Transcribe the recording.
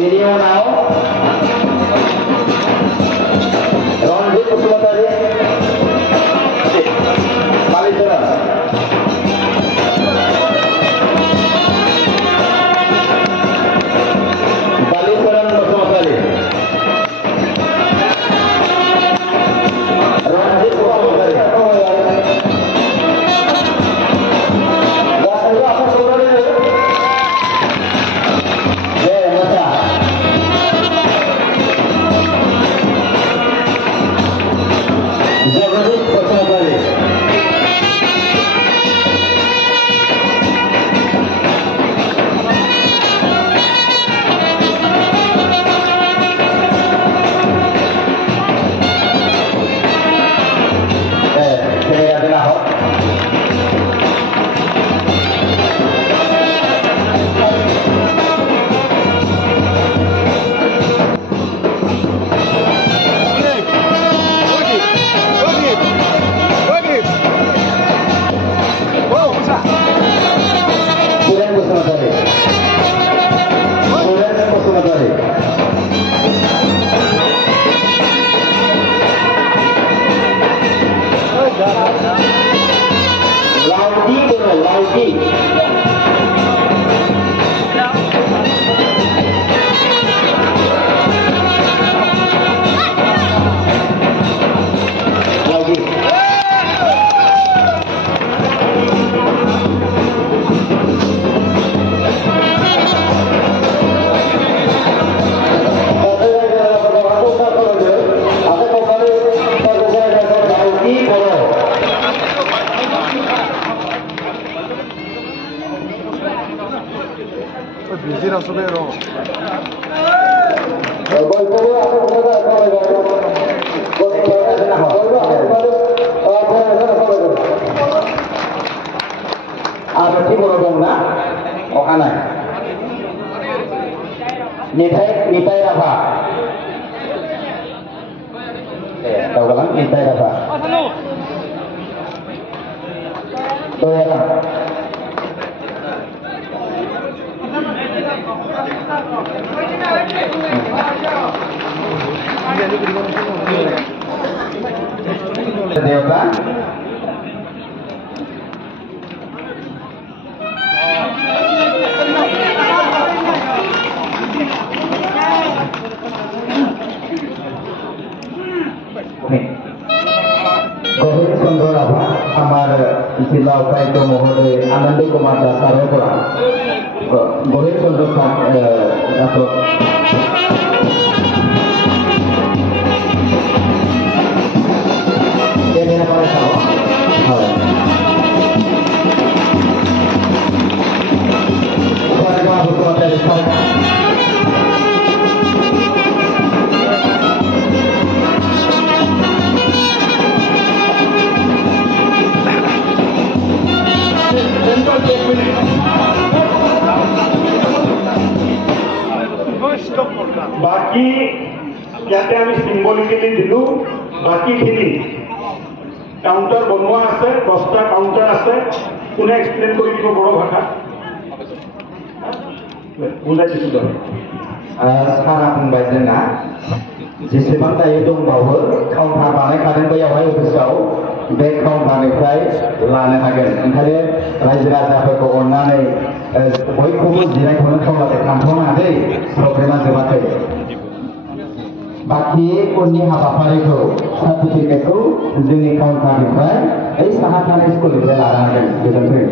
Ini mau Ronde Puspatari Kalisaran Puspatari Ronde Puspatari Nitai Rafa. Tahu kan Nitai Rafa? Doyara. Dewa. Govind Chandra Rafa, हमार जिला उपायुक्त महोदय आनंद कुमार दास सारेपुरा, गोविंद चंद्र बाकी याते आम्ही सिम्बॉलिकली दिलू बाकीখিনি काउंटर बनवा আছে 10টা काउंटर আছে কোনে এক্সপ্লেইন কৰি দিব বড় ভাষা बुजायसिसु दं सारा बुंबाय जोंना जेसेबां दायो दंबावो काउन्टार बानायखादों बैयावहाय अफिसाव बे काउन्टारनिफ्राय लानो हागोन ओंखायनो रायजो राजाफोरखौ अननानै बयखौबो जिरायथ'नो खावलायबाय थांथ'नाङा दै प्रग्रामा जोबाखै बाखि उननि हाबाफारिखौ सार्टिफिकेटखौ जोंनि काउन्टारनिफ्राय ओइ साहा थानाय स्कुलनिफ्राय लानो हागोन गोजोन्थों